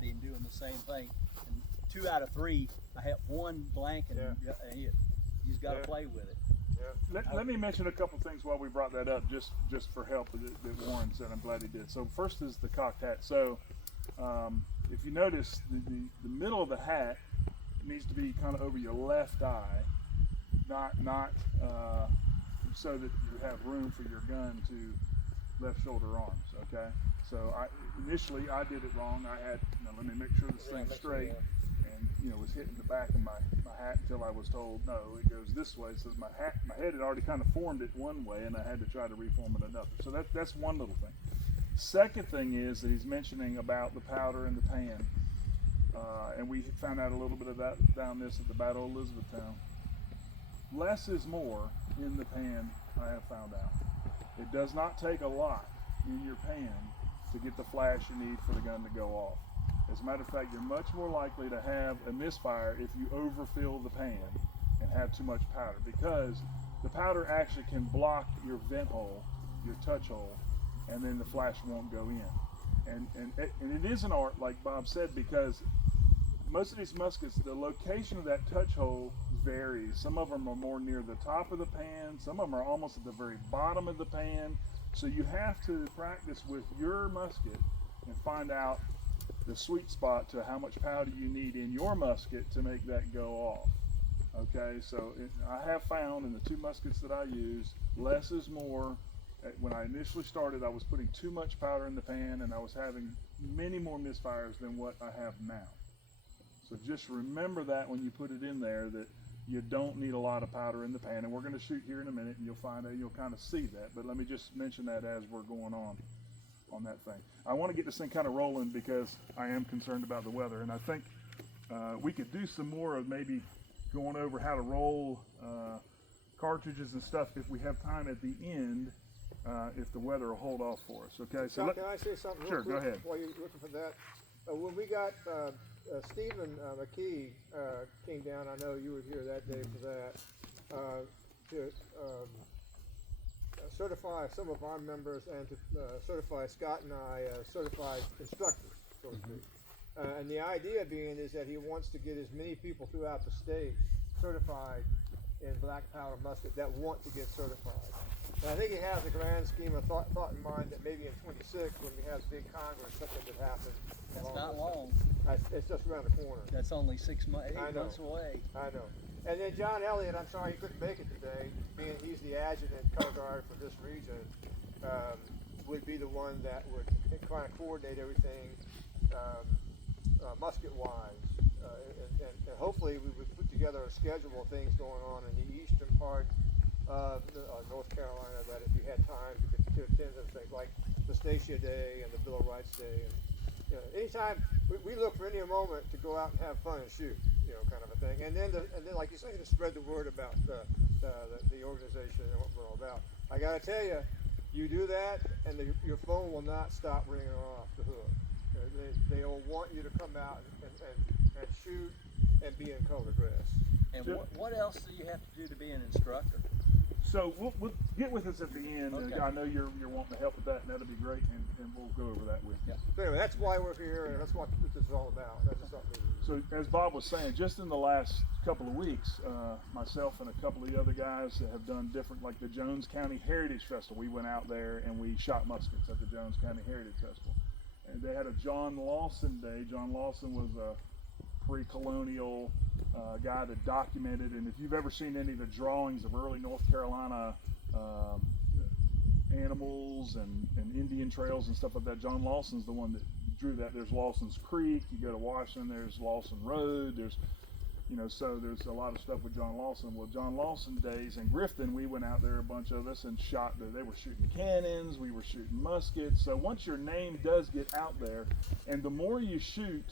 Friday and doing the same thing. And 2 out of 3, I had one blank and hit. You just got to play with it. Yeah. Let me mention a couple things while we brought that up, just for help that Warren said. I'm glad he did. So first is the cocked hat. So if you notice, the middle of the hat needs to be kind of over your left eye, not so that you have room for your gun to left shoulder arms. Okay. So initially I did it wrong. I had, let me make sure this thing's straight, and was hitting the back of my hat until I was told no, it goes this way. So my head had already kind of formed it one way, and I had to try to reform it another. So that's one little thing. Second thing is that he's mentioning about the powder in the pan, and we found out a little bit of that down this at the Battle of Elizabethtown. Less is more in the pan, I have found out. It does not take a lot in your pan to get the flash you need for the gun to go off. As a matter of fact, you're much more likely to have a misfire if you overfill the pan and have too much powder, because the powder actually can block your vent hole, your touch hole, and then the flash won't go in. And it is an art, like Bob said, because most of these muskets, the location of that touch hole varies. Some of them are more near the top of the pan, some of them are almost at the very bottom of the pan. So you have to practice with your musket and find out the sweet spot to how much powder you need in your musket to make that go off. Okay, so I have found in the 2 muskets that I use, less is more. When I initially started, I was putting too much powder in the pan, and I was having many more misfires than what I have now. So just remember that when you put it in there, that you don't need a lot of powder in the pan. And we're going to shoot here in a minute, and you'll find out, you'll kind of see that. But let me just mention that as we're going on that thing. I want to get this thing kind of rolling because I am concerned about the weather, and I think we could do some more of maybe going over how to roll cartridges and stuff if we have time at the end, if the weather will hold off for us. Okay. So can I say something real sure, quick go ahead. while you're looking for that? When we got Stephen McKee came down, I know you were here that day for that, to certify some of our members and to certify Scott and I certified instructors, so to speak. And the idea being is that he wants to get as many people throughout the state certified in black powder musket that want to get certified. And I think he has a grand scheme of thought in mind that maybe in 26, when we have big Congress, something could happen. That's not long. It's just around the corner. That's only 8 months away. I know. And then John Elliott, I'm sorry he couldn't make it today, being he's the adjutant color guard for this region, would be the one that would kind of coordinate everything musket-wise. And hopefully we would put together a schedule of things going on in the eastern part of North Carolina, that if you had time to attend those things, like the Statia Day and the Bill of Rights Day. And anytime we look for any moment to go out and have fun and shoot, kind of a thing. And then like you say, to spread the word about the organization and what we're all about. I got to tell you, you do that, and your phone will not stop ringing off the hook. They'll want you to come out and shoot and be in color dress. And what else do you have to do to be an instructor? So we'll get with us at the end. Okay. I know you're wanting to help with that, and that'll be great, and we'll go over that with you. So anyway, that's why we're here, and that's what this is all about. That's something. So as Bob was saying, just in the last couple of weeks, myself and a couple of the other guys that have done different, like the Jones County Heritage Festival, we went out there and we shot muskets at the Jones County Heritage Festival. And they had a John Lawson Day. John Lawson was a pre-colonial guy that documented, and if you've ever seen any of the drawings of early North Carolina animals and Indian trails and stuff like that, John Lawson's the one that drew that. There's Lawson's Creek, you go to Washington, there's Lawson Road, there's so there's a lot of stuff with John Lawson. Well, John Lawson days in Grifton, we went out there, a bunch of us, and shot there. They were shooting cannons, we were shooting muskets. So once your name does get out there, and the more you shoot,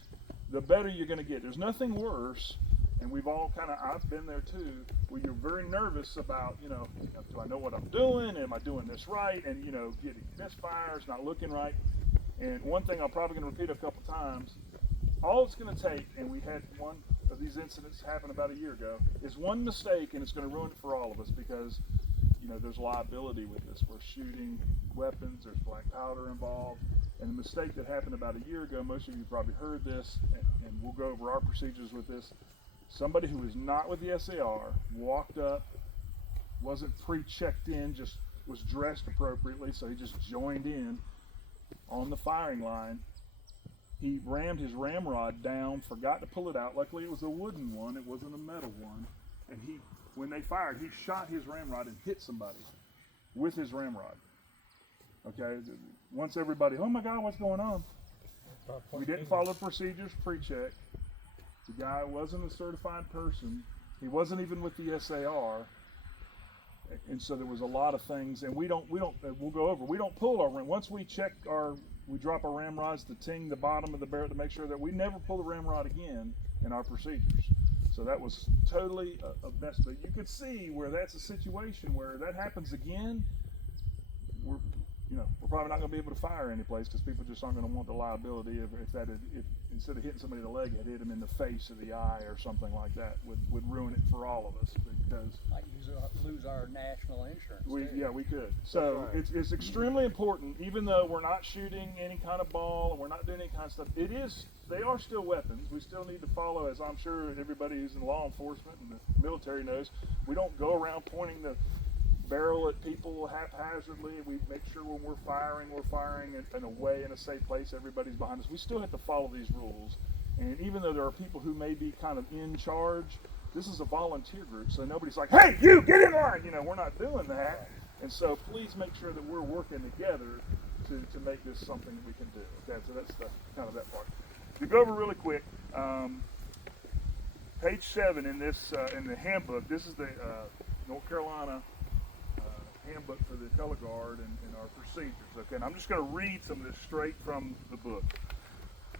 the better you're going to get. There's nothing worse, and we've all I've been there too, where you're very nervous about, do I know what I'm doing? Am I doing this right? And, getting misfires, not looking right. And one thing I'm probably going to repeat a couple times, all it's going to take, and we had one of these incidents happen about a year ago, is one mistake, and it's going to ruin it for all of us, because there's liability with this. We're shooting weapons, there's black powder involved, And the mistake that happened about a year ago, most of you probably heard this, and we'll go over our procedures with this. Somebody who was not with the SAR walked up, wasn't pre-checked in, just was dressed appropriately, so he just joined in on the firing line. He rammed his ramrod down, forgot to pull it out. Luckily it was a wooden one, it wasn't a metal one. And when they fired, he shot his ramrod and hit somebody with his ramrod. Okay, once everybody, oh my God, what's going on? We didn't follow procedures pre-check. The guy wasn't a certified person. He wasn't even with the SAR. And so there was a lot of things, and we'll go over, we don't pull our ram. Once we check we drop our ramrods to ting the bottom of the barrel to make sure that we never pull the ramrod again in our procedures. So that was totally a mess. But you could see where that's a situation where that happens again, we're probably not going to be able to fire any place because people just aren't going to want the liability if instead of hitting somebody in the leg, it hit them in the face or the eye or something like that would ruin it for all of us because might lose our national insurance. We could. So right. It's extremely important, even though we're not shooting any kind of ball and we're not doing any kind of stuff. They are still weapons. We still need to follow, as I'm sure everybody who's in law enforcement and the military knows. We don't go around pointing the barrel at people haphazardly. We make sure when we're firing in a way, in a safe place, everybody's behind us. We still have to follow these rules. And even though there are people who may be kind of in charge, this is a volunteer group, so nobody's like, hey, you, get in line! We're not doing that. And so please make sure that we're working together to make this something that we can do. Okay, so that's kind of that part. To go over really quick, page 7 in the handbook, this is the North Carolina handbook for the color guard and our procedures. Okay, and I'm just going to read some of this straight from the book.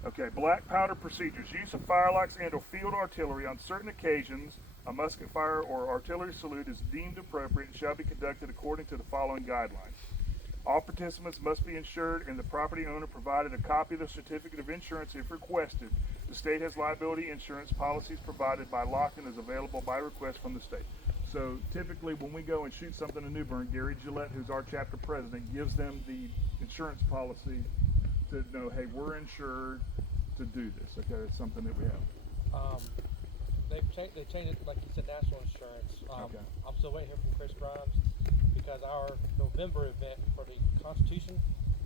Okay, black powder procedures. Use of firelocks and or field artillery on certain occasions. A musket fire or artillery salute is deemed appropriate and shall be conducted according to the following guidelines. All participants must be insured and the property owner provided a copy of the certificate of insurance if requested. The state has liability insurance policies provided by Lockton is available by request from the state. So typically when we go and shoot something in New Bern, Gary Gillette, who's our chapter president, gives them the insurance policy to know, hey, we're insured to do this. Okay, it's something that we have. They changed it, like you said, national insurance. Okay. I'm still waiting here from Chris Grimes because our November event for the Constitution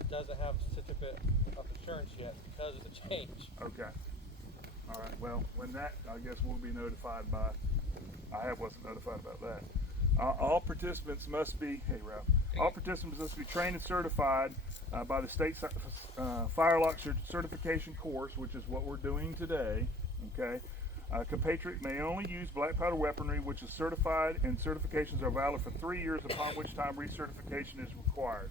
doesn't have a certificate of insurance yet because of the change. Okay. All right. Well, when that, I guess we'll be notified by. I wasn't notified about that. All participants must be. Hey, Ralph. All participants must be trained and certified by the state firelock certification course, which is what we're doing today. Okay. Compatriot may only use black powder weaponry which is certified, and certifications are valid for 3 years, upon which time recertification is required.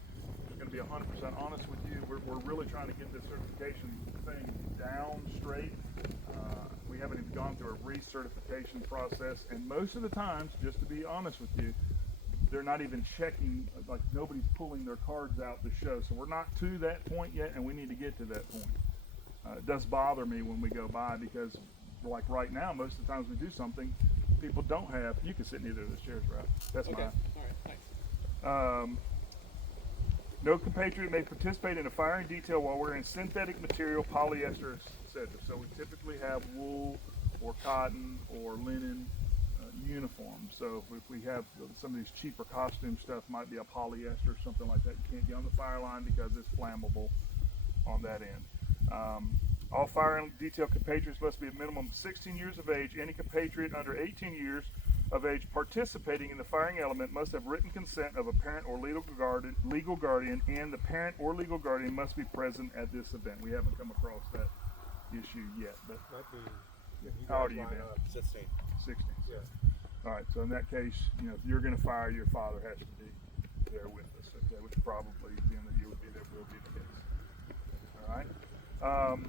I'm going to be 100% honest with you. We're really trying to get this certification thing down straight. We haven't even gone through a recertification process, and most of the times, just to be honest with you, they're not even checking, like nobody's pulling their cards out to show. So we're not to that point yet, and we need to get to that point. It does bother me when we go by because, like right now, most of the times we do something, people don't have. You can sit in either of those chairs, Ralph. That's Okay. mine. All right, thanks. No compatriot may participate in a firing detail while wearing synthetic material, polyester, etc. So we typically have wool or cotton or linen uniforms. So if we have some of these cheaper costume stuff, might be a polyester or something like that. You can't get on the fire line because it's flammable on that end. All firing detail compatriots must be a minimum of 16 years of age. Any compatriot under 18 years of age participating in the firing element must have written consent of a parent or legal guardian, and the parent or legal guardian must be present at this event. We haven't come across that issue yet, but Might be. how old are you, line man? up. 16. 16. Yeah. All right, so in that case, if you're going to fire, your father has to be there with us. Okay, which probably being that you would be there will be the case. All right.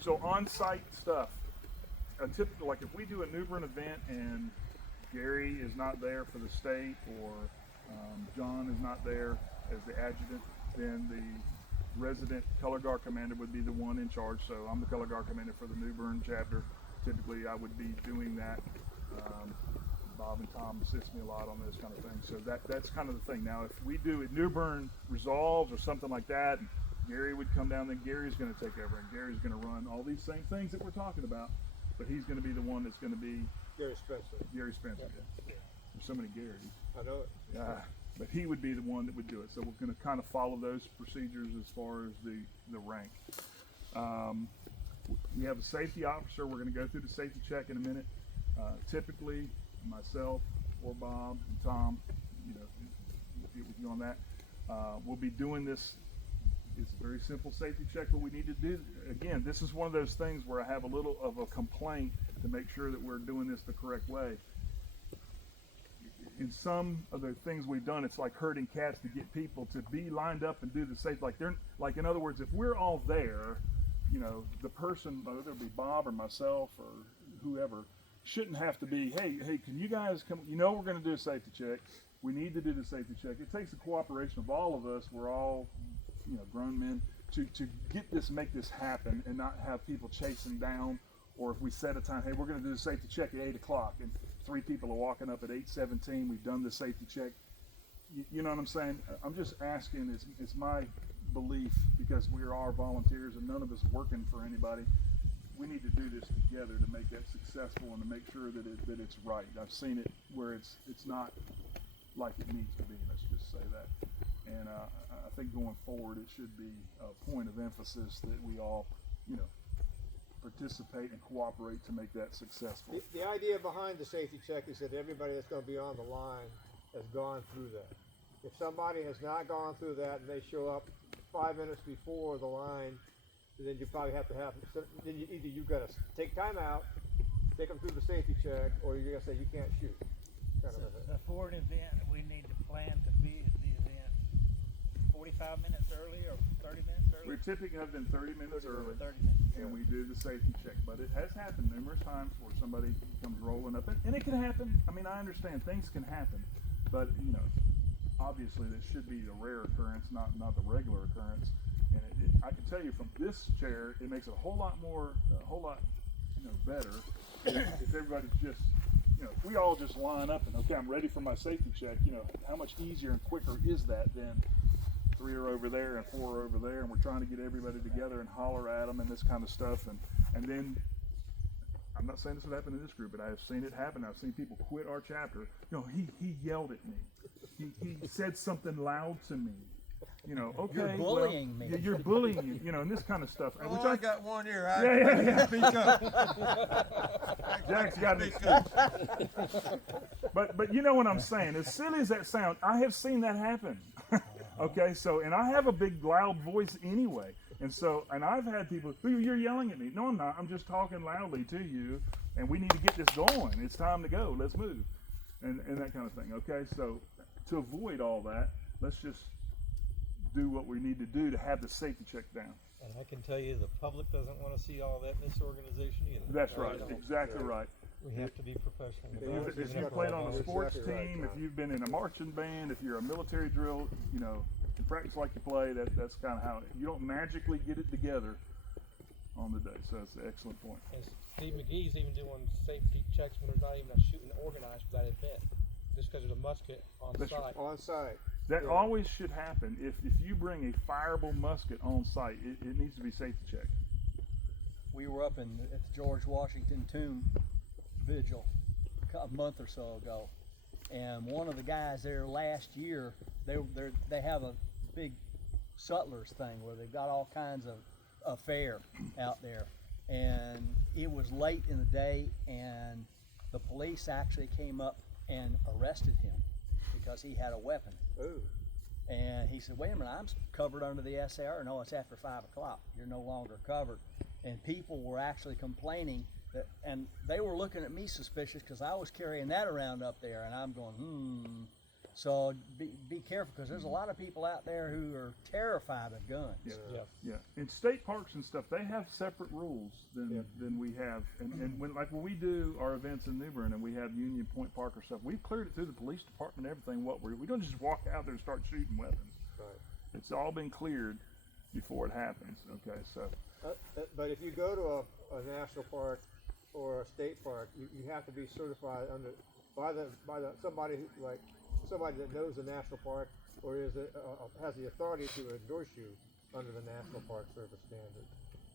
So on-site stuff. A typical, like if we do a New Bern event and Gary is not there for the state, or John is not there as the adjutant, then the resident color guard commander would be the one in charge. So I'm the color guard commander for the New Bern chapter. Typically I would be doing that. Bob and Tom assist me a lot on this kind of thing. So that's kind of the thing. Now if we do it, New Bern resolves or something like that, and Gary would come down, then Gary's going to take over, and Gary's going to run all these same things that we're talking about, but he's going to be the one that's going to be Gary Spencer. Gary Spencer. Yeah. There's so many Garys. I know it. But he would be the one that would do it. So we're going to kind of follow those procedures as far as the rank. We have a safety officer. We're going to go through the safety check in a minute. Typically, myself or Bob and Tom, get with you on that. We'll be doing this. It's a very simple safety check, but we need to do, again, this is one of those things where I have a little of a complaint to make sure that we're doing this the correct way. In some of the things we've done, it's like herding cats to get people to be lined up and do the safe. Like in other words, if we're all there, the person, whether it be Bob or myself or whoever, shouldn't have to be, hey, can you guys come? We're going to do a safety check. We need to do the safety check. It takes the cooperation of all of us. We're all, grown men to make this happen and not have people chasing down. Or if we set a time, hey, we're going to do the safety check at 8 o'clock, and 3 people are walking up at 8:17. We've done the safety check. You know what I'm saying? I'm just asking. It's my belief, because we are all volunteers and none of us working for anybody. We need to do this together to make that successful and to make sure that it's right. I've seen it where it's not like it needs to be. Let's just say that. And I think going forward, it should be a point of emphasis that we all, participate and cooperate to make that successful. The idea behind the safety check is that everybody that's going to be on the line has gone through that. If somebody has not gone through that and they show up 5 minutes before the line, then you probably have to have, then either you've got to take time out, take them through the safety check, or you're going to say you can't shoot. Kind of a thing. So for an event, we need to plan to be at the event 45 minutes early or 30 minutes early? We typically have been 30 minutes early, 30 minutes. and we do the safety check. But it has happened numerous times where somebody comes rolling up, and it can happen. I mean, I understand things can happen, but obviously this should be the rare occurrence, not the regular occurrence. And I can tell you from this chair, it makes it a whole lot better if everybody just, if we all just line up and, okay, I'm ready for my safety check. How much easier and quicker is that than 3 are over there and 4 are over there, and we're trying to get everybody together and holler at them and this kind of stuff. And then, I'm not saying this would happen in this group, but I have seen it happen. I've seen people quit our chapter. He yelled at me. He said something loud to me. Okay, You're bullying me. Yeah, you're bullying, and this kind of stuff. Oh, I got one here. Yeah. Speak up. Jack's got it. But you know what I'm saying. As silly as that sounds, I have seen that happen. Okay, so, and I have a big loud voice anyway. And I've had people, you're yelling at me. No, I'm not. I'm just talking loudly to you, and we need to get this going. It's time to go. Let's move. And that kind of thing. Okay, so to avoid all that, let's just do what we need to do to have the safety check down. And I can tell you the public doesn't want to see all that in this organization either. That's right. Exactly right. We have to be professional. If you played on a sports Exactly team, right, if you've been in a marching band, if you're a military drill, you practice like you play. That's kind of how you don't magically get it together on the day. So that's an excellent point. And Steve McGee's even doing safety checks when there's not even a shooting organized for that event, just because there's a musket on That's site. on site. That always should happen. If you bring a fireable musket on site, it needs to be safety checked. We were up at the George Washington Tomb Vigil a month or so ago, and one of the guys there last year, they have a big sutlers thing where they've got all kinds of affair out there, and it was late in the day, and the police actually came up and arrested him because he had a weapon. Ooh. And he said, wait a minute, I'm covered under the SAR. No, it's after 5 o'clock. You're no longer covered. And people were actually complaining that, and they were looking at me suspicious because I was carrying that around up there, and I'm going, So be careful, because there's a lot of people out there who are terrified of guns. Yeah. In state parks and stuff, they have separate rules than we have. And when we do our events in New Bern and we have Union Point Park or stuff, we've cleared it through the police department and everything. We don't just walk out there and start shooting weapons. Right. It's all been cleared before it happens. Okay, so. But if you go to a national park or a state park, you have to be certified by somebody that knows the national park or has the authority to endorse you under the National Park Service standards.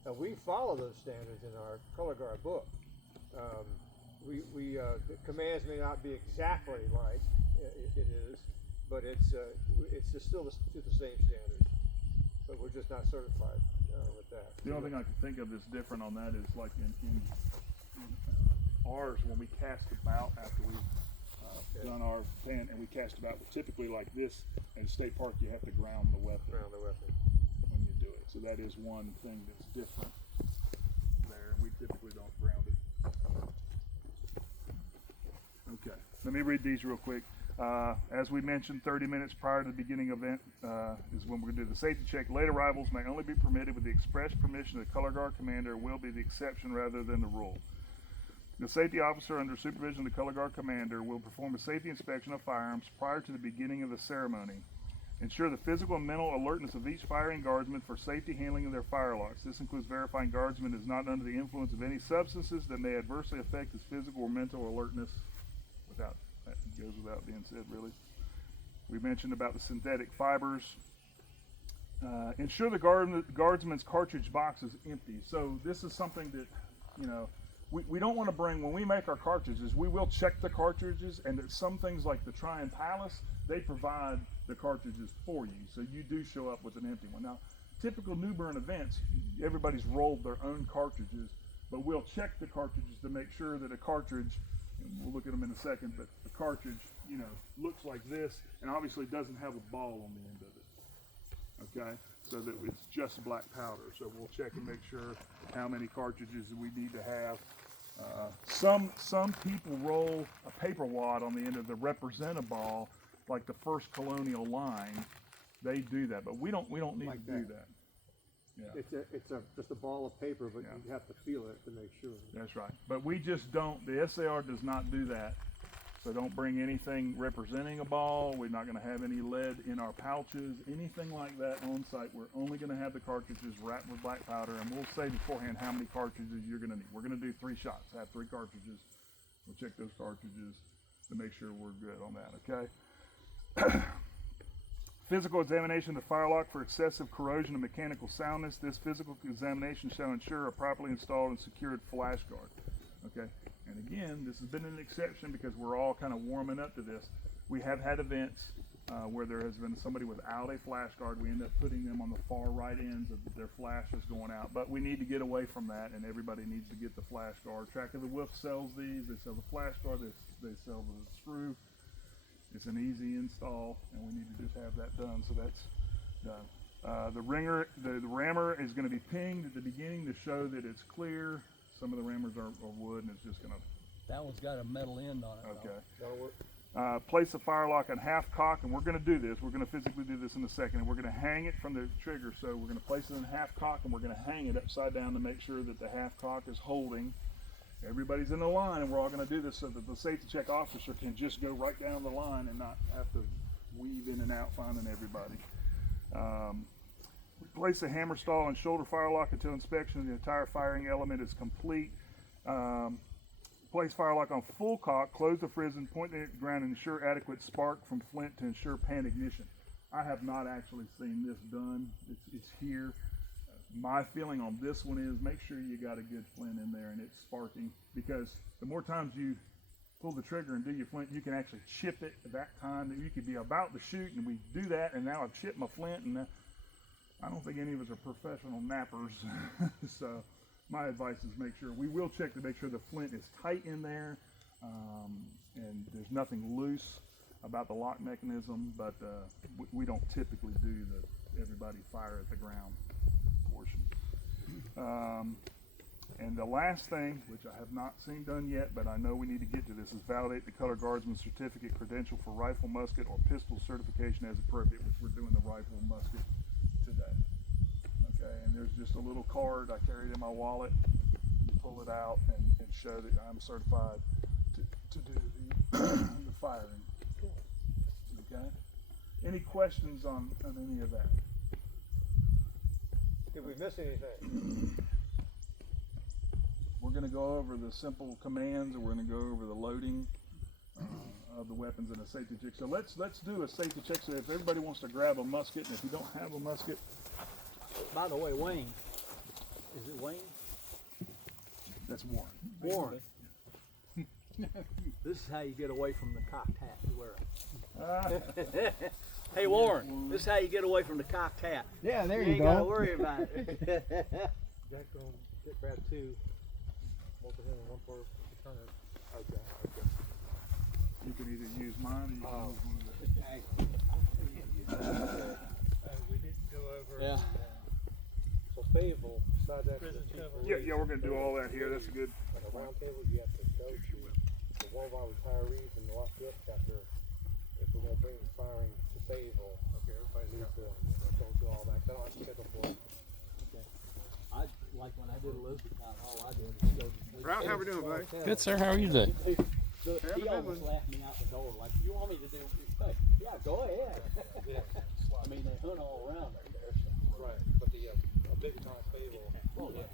Now, we follow those standards in our color guard book. The commands may not be exactly like it is, but it's just still to the same standards. But we're just not certified with that. The only thing I can think of that's different on that is like in ours, when we cast about after we've done our pen and we cast about, typically like this in a state park, you have to ground the weapon when you do it. So that is one thing that's different there. We typically don't ground it. Okay, let me read these real quick. As we mentioned, 30 minutes prior to the beginning of the event is when we're going to do the safety check. Late arrivals may only be permitted with the express permission of the color guard commander, will be the exception rather than the rule. The safety officer under supervision of the color guard commander will perform a safety inspection of firearms prior to the beginning of the ceremony. Ensure the physical and mental alertness of each firing guardsman for safety handling of their firelocks. This includes verifying guardsman is not under the influence of any substances that may adversely affect his physical or mental alertness. That goes without being said, really. We mentioned about the synthetic fibers. Ensure the guardsman's cartridge box is empty. So this is something that, you know, we don't want to bring, when we make our cartridges, we will check the cartridges, and that some things like the Tryon Palace, they provide the cartridges for you. So you do show up with an empty one. Now, typical New Bern events, everybody's rolled their own cartridges, but we'll check the cartridges to make sure that a cartridge, and we'll look at them in a second, but the cartridge, you know, looks like this, and obviously doesn't have a ball on the end of it, okay? So that it's just black powder. So we'll check and make sure how many cartridges we need to have. Some people roll a paper wad on the end of the represent a ball, like the first colonial line. They do that, but we don't need Like to do that. Yeah. It's just a ball of paper, but Yeah. you have to feel it to make sure. That's right. But we just don't, the SAR does not do that. So don't bring anything representing a ball. We're not going to have any lead in our pouches, anything like that on site. We're only going to have the cartridges wrapped with black powder, and we'll say beforehand how many cartridges you're going to need. We're going to do 3 shots, have 3 cartridges. We'll check those cartridges to make sure we're good on that, okay? Physical examination of the firelock for excessive corrosion and mechanical soundness. This physical examination shall ensure a properly installed and secured flash guard. Okay, and again, this has been an exception because we're all kind of warming up to this. We have had events where there has been somebody without a flash guard. We end up putting them on the far right ends of their flashes going out. But we need to get away from that, and everybody needs to get the flash guard. Track of the Wolf sells these. They sell the flash guard. They sell the screw. It's an easy install, and we need to just have that done, so that's done. The rammer is going to be pinged at the beginning to show that it's clear. Some of the rammers are wood, and it's just going to... That one's got a metal end on it. Okay. That'll work. Place the firelock on half cock, and we're going to do this. We're going to physically do this in a second, and we're going to hang it from the trigger. So we're going to place it in half cock, and we're going to hang it upside down to make sure that the half cock is holding. Everybody's in the line, and we're all going to do this so that the safety check officer can just go right down the line and not have to weave in and out finding everybody. Place the hammer stall and shoulder firelock until inspection of the entire firing element is complete. Place firelock on full cock, close the frizzen, point it at the ground, and ensure adequate spark from flint to ensure pan ignition. I have not actually seen this done. It's here. My feeling on this one is make sure you got a good flint in there and it's sparking, because the more times you pull the trigger and do your flint, you can actually chip it at that time. That you could be about to shoot and we do that, and now I've chipped my flint, and I don't think any of us are professional nappers. So my advice is make sure, we will check to make sure the flint is tight in there, and there's nothing loose about the lock mechanism, but we don't typically do the everybody fire at the ground portion. And the last thing, which I have not seen done yet, but I know we need to get to this, is validate the color guardsman certificate credential for rifle, musket, or pistol certification as appropriate, which we're doing the rifle musket today. Okay, and there's just a little card I carried in my wallet. You pull it out and show that I'm certified to do the firing. Okay. Any questions on any of that? Did we miss anything? We're going to go over the simple commands, and we're going to go over the loading of the weapons and a safety check. So let's do a safety check. So if everybody wants to grab a musket, and if you don't have a musket, By the way, Wayne, is it Wayne? That's Warren. Warren. This is how you get away from the cocked hat you wear. Hey Warren, this is how you get away from the cocked hat. Yeah, there You ain't gotta worry about it. Jack gonna grab two, one for him and one for Turner. Okay. You can either use mine or you can use one of those. We didn't go over. Yeah. So Fayetteville, besides that, Prison the two cover. Yeah, we're gonna do all that here. That's a good. At a round table, you have to go to the one of our retirees in the Musket chapter. If we're gonna bring firing to Fayetteville, needs to go through all that. They don't have to schedule for it. I like when I did Elizabeth Town Hall, I did just go to Ralph, how we doing, buddy? Good, sir. How are you today? He almost laughed me out the door, like, you want me to do, hey, yeah, go ahead. Yeah. I mean, they hunt all around there. Right, but the a big time Fayetteville. Oh, yeah.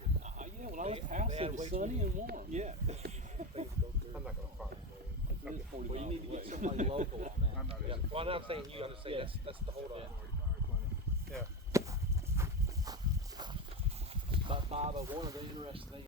Yeah, when I left the house, it was sunny and warm. Yeah. I'm not gonna fire. It is 40 Well, you miles need to away. get somebody local on that. I'm not Yeah. easy. Well, I'm not saying you. I'm just saying that's the hold on. But Bob, one of the interesting things